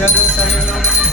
जगशयनं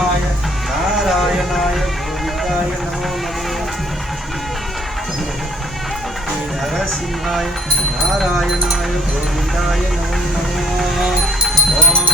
नरसिंहाय नारायणाय गोविंदाय नमो नमः। लक्ष्मी नरसिंहाय नारायणाय गोविंदाय नमो नमः। ओम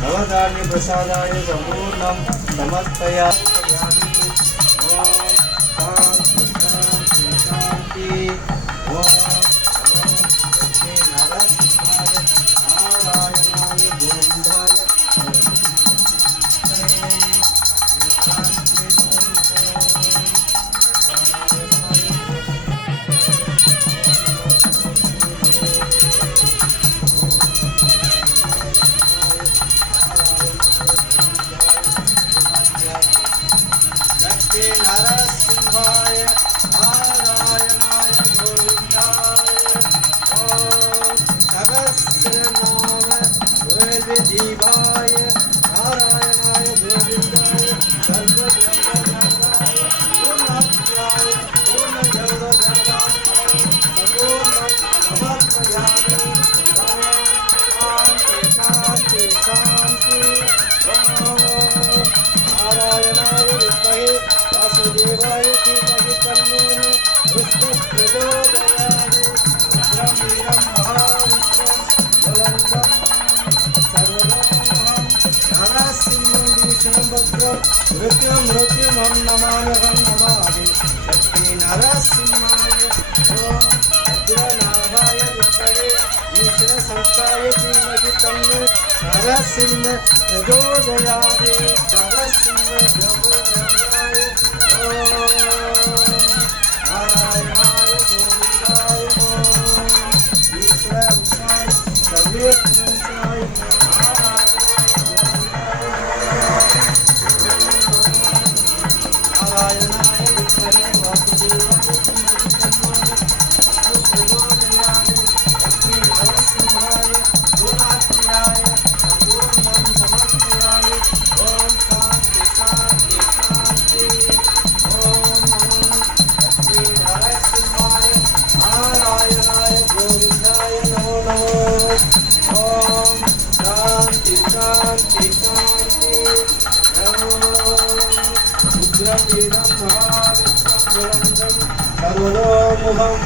नवधान्य प्रसादाय संपूर्णं समर्पयामि। ओम शांति शांति शांति। ओम लक्ष्मी नरसिंहाय नारायणाय गोविंदाय नरसिंहाय नारायणाय गोविंदाय ओम सहस्रनाम देवाय नारायणाय गोविंदाय सर्वजगदाय पूर्णात्याय पूर्णजगदाय संपूर्णं समर्पयामि। शांति शांति शांति। नारायणाय विद्महे वासुदेवाय धीमहि तन्नो प्रचोदयात्। वीरं महाविष्णुं ज्वलन्तं सर्वतोमुखं नरसिंहं भीषणं भद्रं मृत्युमहं नमामि। लक्ष्मी नरसिंहाय ओम वज्रनाभाय विद्महे विष्णुसंस्थाय धीमहि तन्नो नरसिंहं प्रचोदयात्। नरसिंह प्रचोदयाय नारायणाय गोविंदाय विश्वंसाय सर्वेश्वराय नारायणाय विद्महे वासुदेवाय लक्ष्मी नरसिंहाय गुणात्मयाय पूर्णं समर्पयामि। ओम शांति शांति शांति। ओम लक्ष्मी नरसिंहाय नारायणाय गोविंदाय नमो नमः। ओम शांति शांति शांति। रुद्रवीरं महाविष्णुं ज्वलन्तं सर्वतोमुखं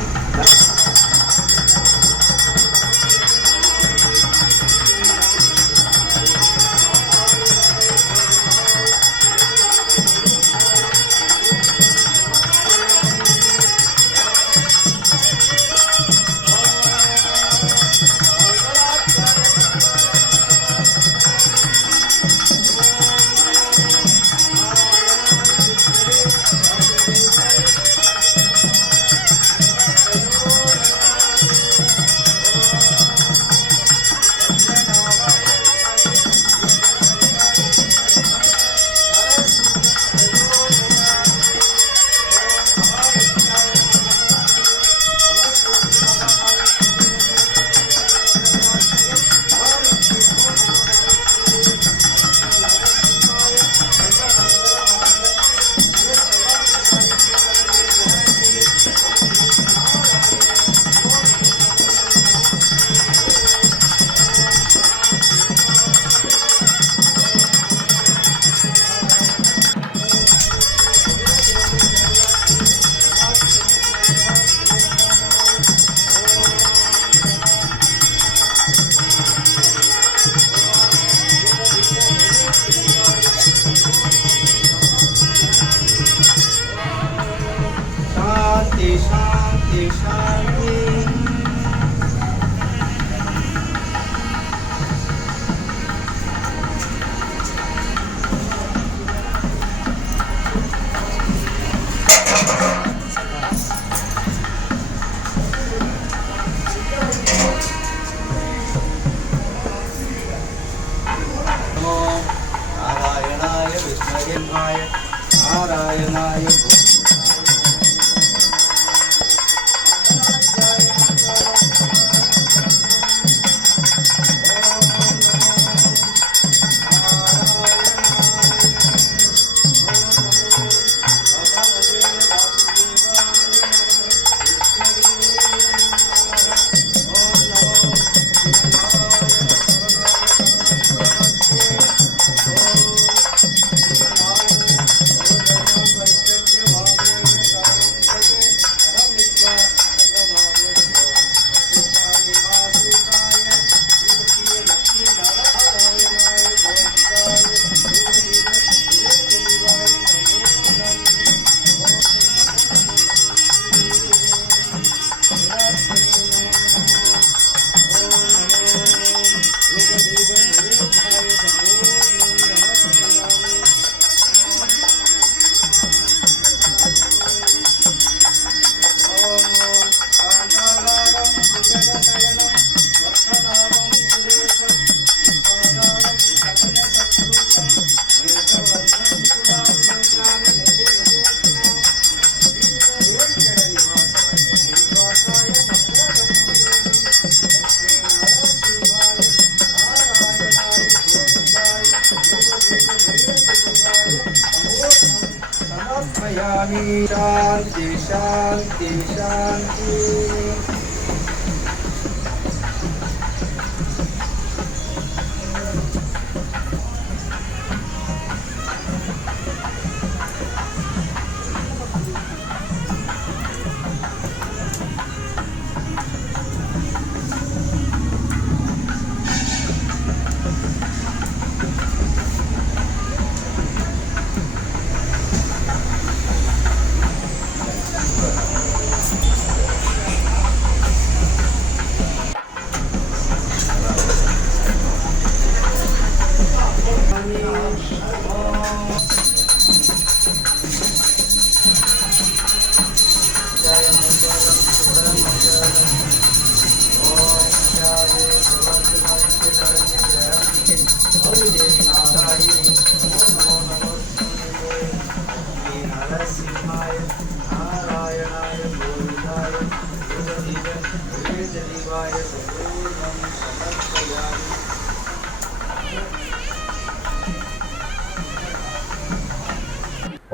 சாந்தி சாந்தி.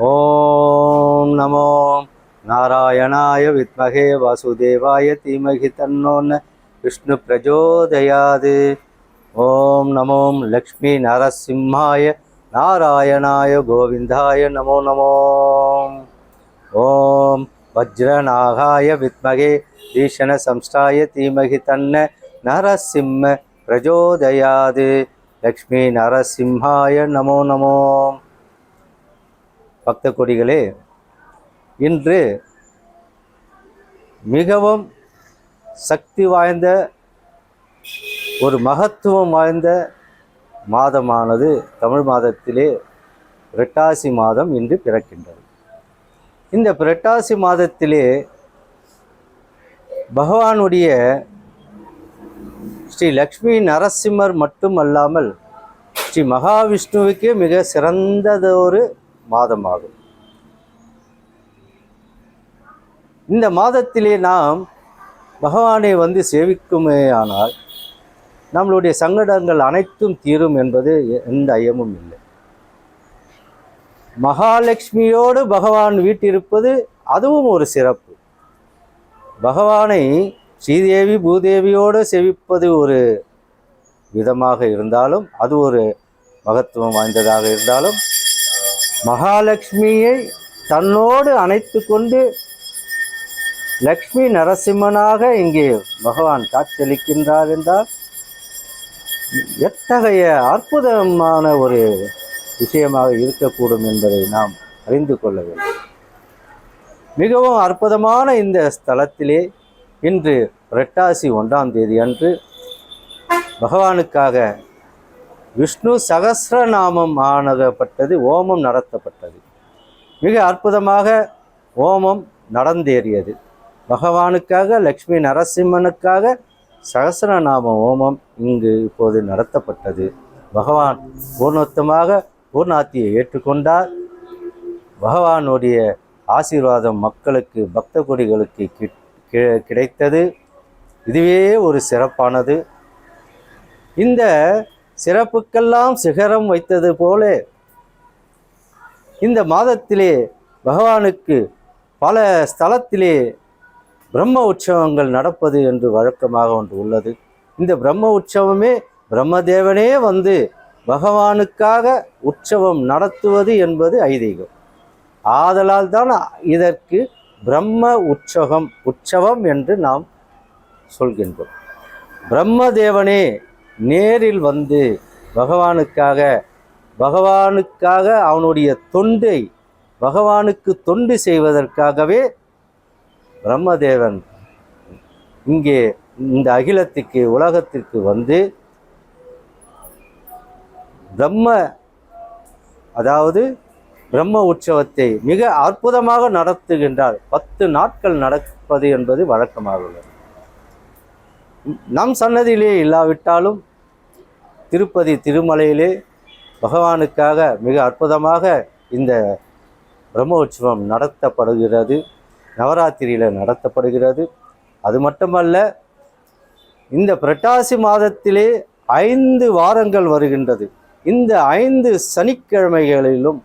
ஓம் நமோ நாராயணாய வித்மகே வாசுதேவாய தீமகி தன்னோன்ன விஷ்ணு பிரஜோதயாது. ஓம் நமோ லக்ஷ்மி நரசிம்மாய நாராயணாய கோவிந்தாய நமோ நமோ. ஓம் வஜ்ரநாகாய வித்மகே ஈஷண சம்ஸ்டாய தீமகி தன்ன நரசிம்ம பிரஜோதயாது. லக்ஷ்மி நரசிம்ஹாய நமோ நமோ. பக்த கொடிகளே, இன்று மிகவும் சக்தி வாய்ந்த ஒரு மகத்துவம் வாய்ந்த மாதமானது தமிழ் மாதத்திலே புரட்டாசி மாதம் இன்று பிறக்கின்றது. இந்த புரட்டாசி மாதத்திலே பகவானுடைய ஸ்ரீ லக்ஷ்மி நரசிம்மர் மட்டுமல்லாமல் ஸ்ரீ மகாவிஷ்ணுவுக்கே மிக சிறந்ததொரு மாதமாகும். இந்த மாதத்திலே நாம் பகவானை வந்து சேவிக்குமே ஆனால் நம்மளுடைய சங்கடங்கள் அனைத்தும் தீரும் என்பது எந்த ஐயமும் இல்லை. மகாலட்சுமியோடு பகவான் வீட்டிருப்பது அதுவும் ஒரு சிறப்பு. பகவானை ஸ்ரீதேவி பூதேவியோடு சேவிப்பது ஒரு விதமாக இருந்தாலும், அது ஒரு மகத்துவம் வாய்ந்ததாக இருந்தாலும், மகாலட்சுமியை தன்னோடு அணைத்து கொண்டு லக்ஷ்மி நரசிம்மனாக இங்கே பகவான் காட்சியளிக்கின்றார் என்றால் எத்தகைய அற்புதமான ஒரு விஷயமாக இருக்கக்கூடும் என்பதை நாம் அறிந்து கொள்ள வேண்டும். மிகவும் அற்புதமான இந்த ஸ்தலத்திலே இன்று புரட்டாசி 1ஆம் தேதி அன்று பகவானுக்காக விஷ்ணு சகஸ்ரநாமம் ஆனப்பட்டது, ஓமம் நடத்தப்பட்டது. மிக அற்புதமாக ஓமம் நடந்தேறியது. பகவானுக்காக, லக்ஷ்மி நரசிம்மனுக்காக சகஸ்ரநாம ஓமம் இங்கு இப்போது நடத்தப்பட்டது. பகவான் பூர்ணோத்தமாக பூர்ணாத்தியை ஏற்றுக்கொண்டார். பகவானுடைய ஆசீர்வாதம் மக்களுக்கு, பக்த கொடிகளுக்கு கிடைத்தது. இதுவே ஒரு சிறப்பானது. இந்த சிறப்புக்கெல்லாம் சிகரம் வைத்தது போல இந்த மாதத்திலே பகவானுக்கு பல ஸ்தலத்திலே பிரம்ம உற்சவங்கள் நடப்பது என்று வழக்கமாக ஒன்று உள்ளது. இந்த பிரம்ம உற்சவமே பிரம்மதேவனே வந்து பகவானுக்காக உற்சவம் நடத்துவது என்பது ஐதீகம். ஆதலால் தான் இதற்கு பிரம்ம உற்சவம் என்று நாம் சொல்கின்றோம். பிரம்மதேவனே நேரில் வந்து பகவானுக்காக அவனுடைய தொண்டை பகவானுக்கு தொண்டு செய்வதற்காகவே பிரம்மதேவன் இங்கே இந்த அகிலத்துக்கு, உலகத்திற்கு வந்து பிரம்ம உற்சவத்தை மிக அற்புதமாக நடத்துகின்றார். 10 நாட்கள் நடப்பது என்பது வழக்கமாக உள்ளது. நம் சன்னதியிலே இல்லாவிட்டாலும் திருப்பதி திருமலையிலே பகவானுக்காக மிக அற்புதமாக இந்த பிரம்ம உற்சவம் நடத்தப்படுகிறது. நவராத்திரியில் நடத்தப்படுகிறது. அது மட்டுமல்ல, இந்த புரட்டாசி மாதத்திலே 5 வாரங்கள் வருகின்றது. இந்த 5 சனிக்கிழமைகளிலும்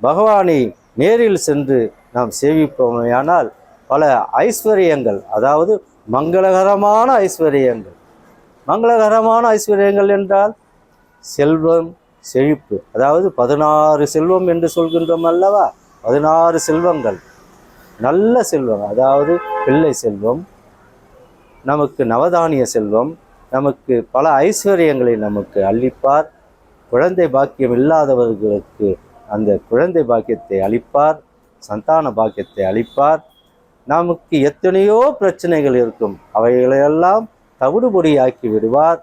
பகவானை நேரில் சென்று நாம் சேவிப்போமையானால் பல ஐஸ்வர்யங்கள், அதாவது மங்களகரமான ஐஸ்வர்யங்கள். மங்களகரமான ஐஸ்வர்யங்கள் என்றால் செல்வம் செழிப்பு, அதாவது 16 செல்வம் என்று சொல்கின்றோம் அல்லவா? 16 செல்வங்கள், நல்ல செல்வம், அதாவது பிள்ளை செல்வம், நமக்கு நவதானிய செல்வம், நமக்கு பல ஐஸ்வர்யங்களை நமக்கு அளிப்பார். குழந்தை பாக்கியம் இல்லாதவர்களுக்கு அந்த குழந்தை பாக்கியத்தை அளிப்பார், சந்தான பாக்கியத்தை அளிப்பார். நமக்கு எத்தனையோ பிரச்சனைகள் இருக்கும், அவைகளையெல்லாம் தவிடுபொடியாக்கி விடுவார்.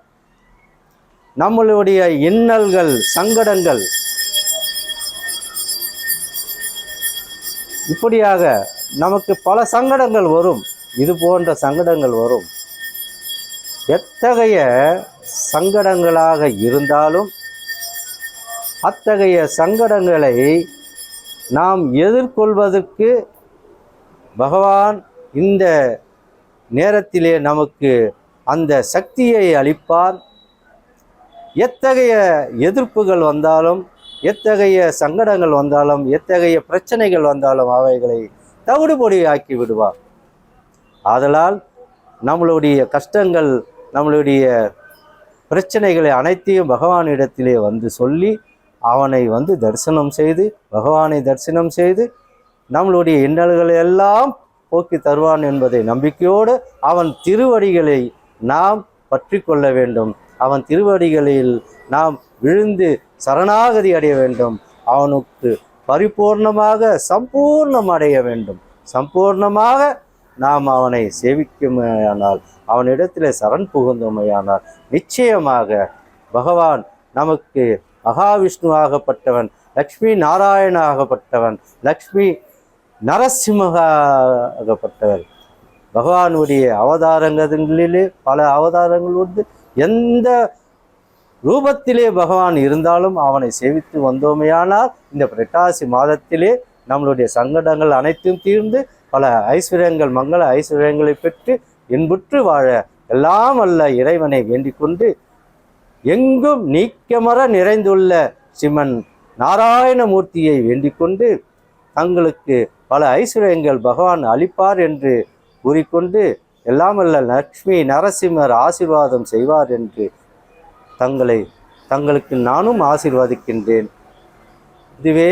நம்மளுடைய இன்னல்கள் சங்கடங்கள் இப்படியாக நமக்கு பல சங்கடங்கள் வரும். இது போன்ற சங்கடங்கள் வரும். எத்தகைய சங்கடங்களாக இருந்தாலும் அத்தகைய சங்கடங்களை நாம் எதிர்கொள்வதற்கு பகவான் இந்த நேரத்திலே நமக்கு அந்த சக்தியை அளிப்பார். எத்தகைய எதிர்ப்புகள் வந்தாலும், எத்தகைய சங்கடங்கள் வந்தாலும், எத்தகைய பிரச்சனைகள் வந்தாலும் அவைகளை தவிடுபொடி ஆக்கி விடுவார். ஆதலால் நம்மளுடைய கஷ்டங்கள், நம்மளுடைய பிரச்சனைகளை அனைத்தையும் பகவானிடத்திலே வந்து சொல்லி அவனை வந்து தரிசனம் செய்து, பகவானை தரிசனம் செய்து நம்மளுடைய இன்னல்களை எல்லாம் போக்கி தருவான் என்பதை நம்பிக்கையோடு அவன் திருவடிகளை நாம் பற்றி கொள்ள வேண்டும். அவன் திருவடிகளில் நாம் விழுந்து சரணாகதி அடைய வேண்டும். அவனுக்கு பரிபூர்ணமாக சம்பூர்ணம் அடைய வேண்டும். சம்பூர்ணமாக நாம் அவனை சேவிக்குமையானால், அவனிடத்தில் சரண் புகுந்தமையானால் நிச்சயமாக பகவான் நமக்கு மகாவிஷ்ணுவாகப்பட்டவன், லக்ஷ்மி நாராயணாகப்பட்டவன், லக்ஷ்மி நரசிம்மகாகப்பட்டவர். பகவானுடைய அவதாரங்களிலே பல அவதாரங்கள் உண்டு. எந்த ரூபத்திலே பகவான் இருந்தாலும் அவனை சேவித்து வந்தோமையானால் இந்த புரட்டாசி மாதத்திலே நம்மளுடைய சங்கடங்கள் அனைத்தும் தீர்ந்து பல ஐஸ்வர்யங்கள், மங்கள ஐஸ்வர்யங்களை பெற்று இன்புற்று வாழ எல்லாம் அல்ல இறைவனை வேண்டிக் கொண்டு, எங்கும் நீக்கமர நிறைந்துள்ள ஸ்ரீமன் நாராயணமூர்த்தியை வேண்டிக் கொண்டு தங்களுக்கு பல ஐஸ்வர்யங்கள் பகவான் அளிப்பார் என்று கூறிக்கொண்டு, எல்லாமல்ல லக்ஷ்மி நரசிம்மர் ஆசீர்வாதம் செய்வார் என்று தங்களுக்கு நானும் ஆசீர்வதிக்கின்றேன். இதுவே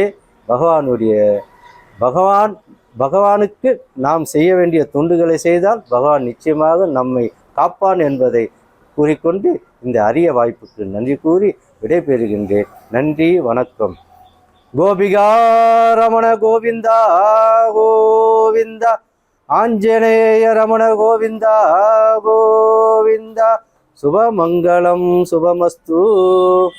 பகவானுக்கு நாம் செய்ய வேண்டிய தொண்டுகளை செய்தால் பகவான் நிச்சயமாக நம்மை காப்பான் என்பதை கூறிக்கொண்டு இந்த அரிய வாய்ப்புக்கு நன்றி கூறி விடைபெறுகின்றேன். நன்றி, வணக்கம். கோபிகா ரமண கோவிந்தா கோவிந்தா, ஆஞ்சநேய ரமண கோவிந்தா கோவிந்தா. சுபமங்கலம் சுபமஸ்து.